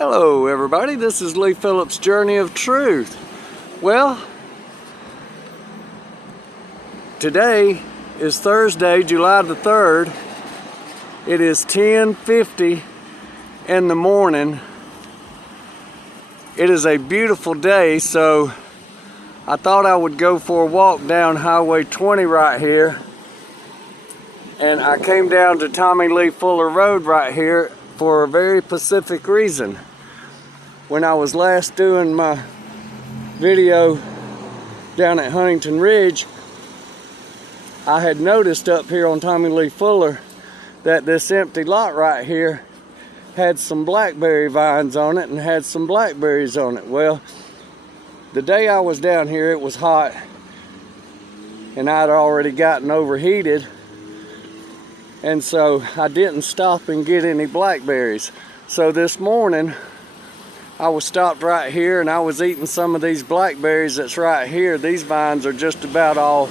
Hello everybody, this is Lee Phillips' Journey of Truth. Well, today is Thursday, July the 3rd. It is 10:50 in the morning. It is a beautiful day, so I thought I would go for a walk down Highway 20 right here. And I came down to Tommy Lee Fuller Road right here for a very specific reason. When I was last doing my video down at Huntington Ridge, I had noticed up here on Tommy Lee Fuller that this empty lot right here had some blackberry vines on it and had some blackberries on it. Well, the day I was down here, it was hot and I'd already gotten overheated, and so I didn't stop and get any blackberries. So this morning I was stopped right here and I was eating some of these blackberries that's right here. These vines are just about all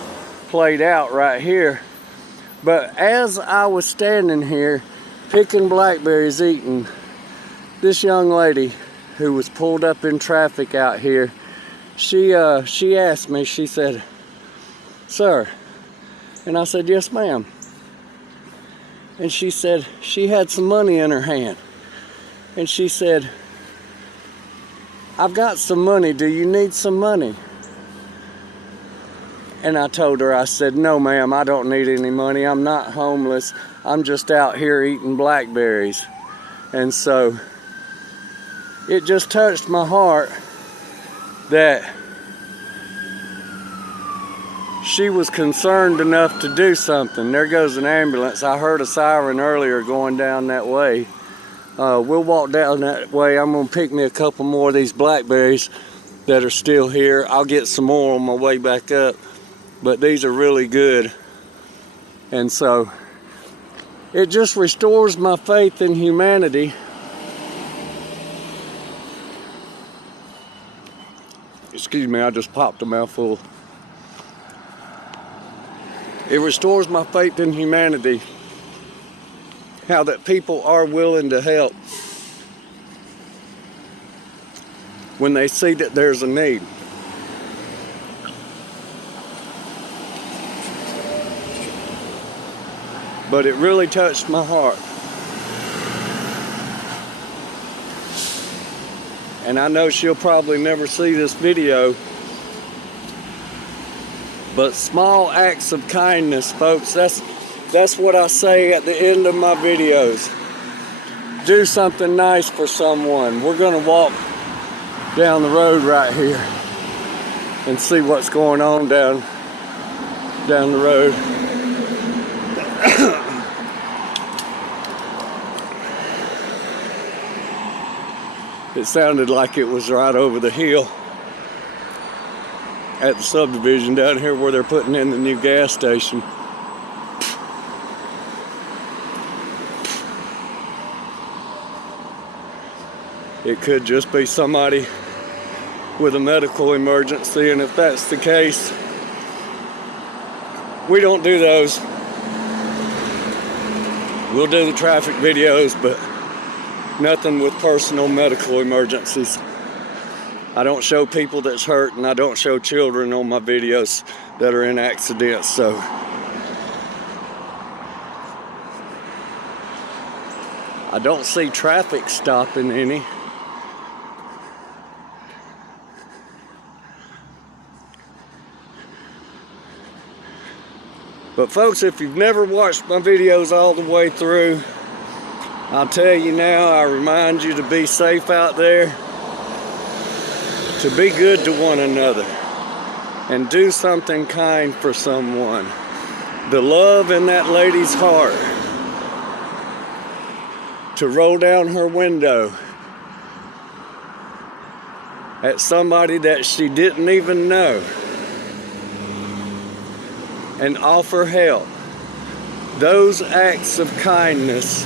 played out right here. But as I was standing here picking blackberries, eating, this young lady who was pulled up in traffic out here, she asked me, she said, "Sir," and I said, "Yes, ma'am." And she said, she had some money in her hand, and she said, "I've got some money, do you need some money?" And I told her, I said, "No ma'am, I don't need any money. I'm not homeless. I'm just out here eating blackberries." And so it just touched my heart that she was concerned enough to do something. There goes an ambulance. I heard a siren earlier going down that way. We'll walk down that way. I'm gonna pick me a couple more of these blackberries that are still here. I'll get some more on my way back up, but these are really good. And so it just restores my faith in humanity. Excuse me, I just popped a mouthful. It restores my faith in humanity, how that people are willing to help when they see that there's a need. But it really touched my heart. And I know she'll probably never see this video, but small acts of kindness, folks, that's what I say at the end of my videos. Do something nice for someone. We're gonna walk down the road right here and see what's going on down the road. It sounded like it was right over the hill at the subdivision down here where they're putting in the new gas station. It could just be somebody with a medical emergency, and if that's the case, we don't do those. We'll do the traffic videos, but nothing with personal medical emergencies. I don't show people that's hurt, and I don't show children on my videos that are in accidents, so I don't see traffic stopping any. But folks, if you've never watched my videos all the way through, I'll tell you now, I remind you to be safe out there, to be good to one another, and do something kind for someone. The love in that lady's heart to roll down her window at somebody that she didn't even know and offer help. Those acts of kindness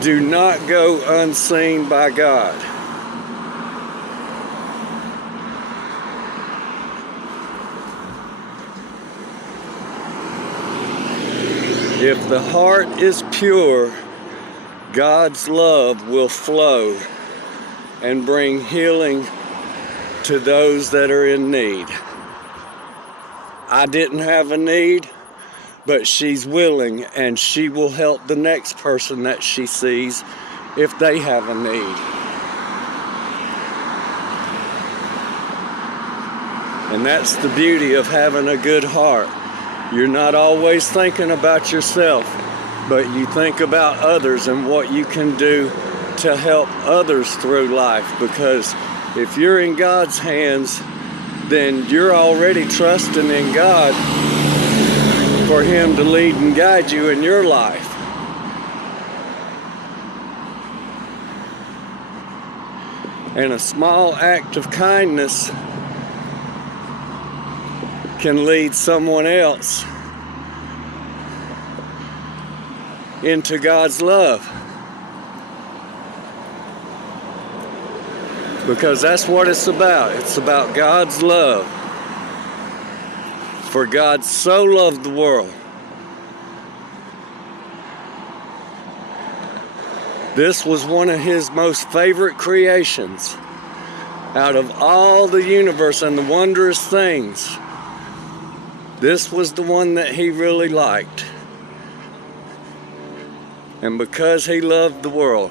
do not go unseen by God. If the heart is pure, God's love will flow and bring healing to those that are in need. I didn't have a need, but she's willing, and she will help the next person that she sees if they have a need. And that's the beauty of having a good heart. You're not always thinking about yourself, but you think about others and what you can do to help others through life. Because if you're in God's hands, then you're already trusting in God for Him to lead and guide you in your life. And a small act of kindness can lead someone else into God's love. Because that's what it's about. It's about God's love. For God so loved the world. This was one of His most favorite creations. Out of all the universe and the wondrous things, this was the one that He really liked. And because He loved the world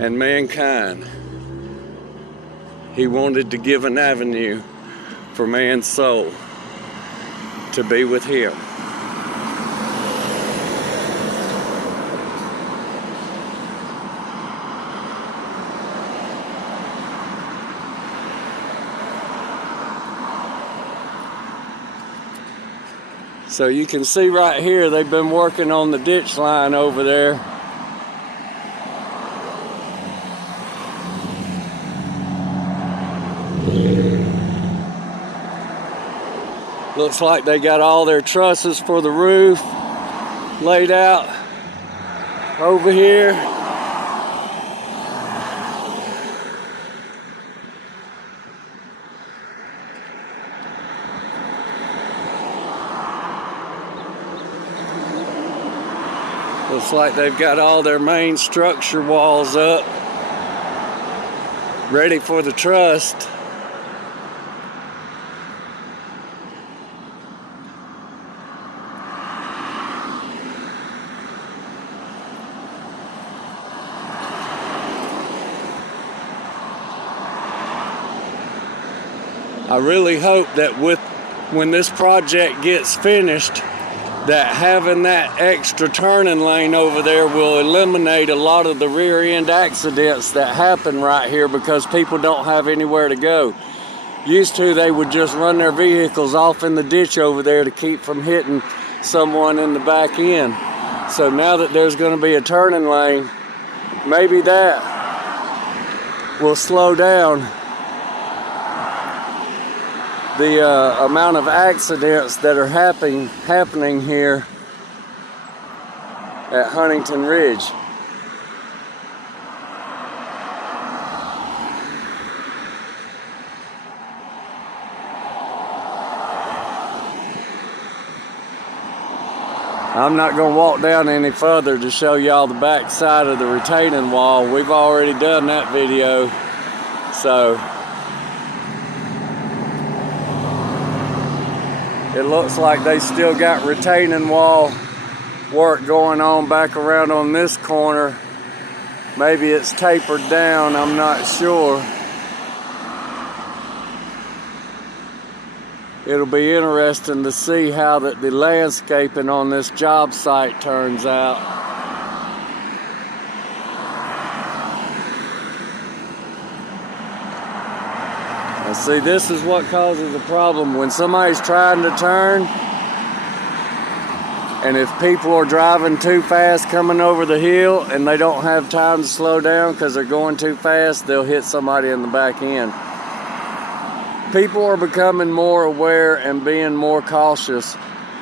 and mankind, He wanted to give an avenue for man's soul to be with Him. So you can see right here, they've been working on the ditch line over there. Looks like they got all their trusses for the roof laid out over here. Looks like they've got all their main structure walls up, ready for the truss. I really hope that when this project gets finished, that having that extra turning lane over there will eliminate a lot of the rear end accidents that happen right here, because people don't have anywhere to go. Used to, they would just run their vehicles off in the ditch over there to keep from hitting someone in the back end. So now that there's going to be a turning lane, maybe that will slow down the amount of accidents that are happening here at Huntington Ridge. I'm not going to walk down any further to show y'all the back side of the retaining wall. We've already done that video. So it looks like they still got retaining wall work going on back around on this corner. Maybe it's tapered down, I'm not sure. It'll be interesting to see how the landscaping on this job site turns out. And see, this is what causes the problem. When somebody's trying to turn, and if people are driving too fast coming over the hill and they don't have time to slow down because they're going too fast, they'll hit somebody in the back end. People are becoming more aware and being more cautious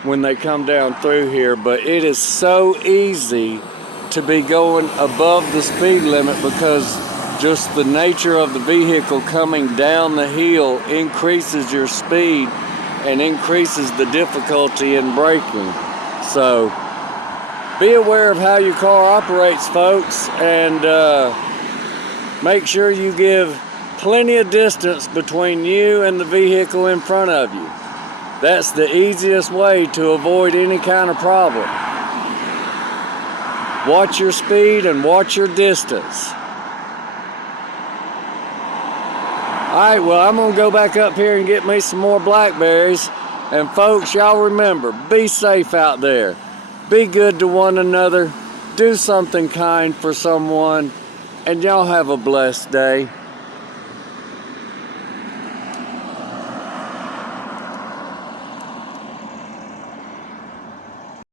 when they come down through here, but it is so easy to be going above the speed limit because just the nature of the vehicle coming down the hill increases your speed and increases the difficulty in braking. So be aware of how your car operates, folks, and Make sure you give plenty of distance between you and the vehicle in front of you. That's the easiest way to avoid any kind of problem. Watch your speed and watch your distance. Alright, well, I'm going to go back up here and get me some more blackberries. And folks, y'all remember, be safe out there. Be good to one another. Do something kind for someone. And y'all have a blessed day.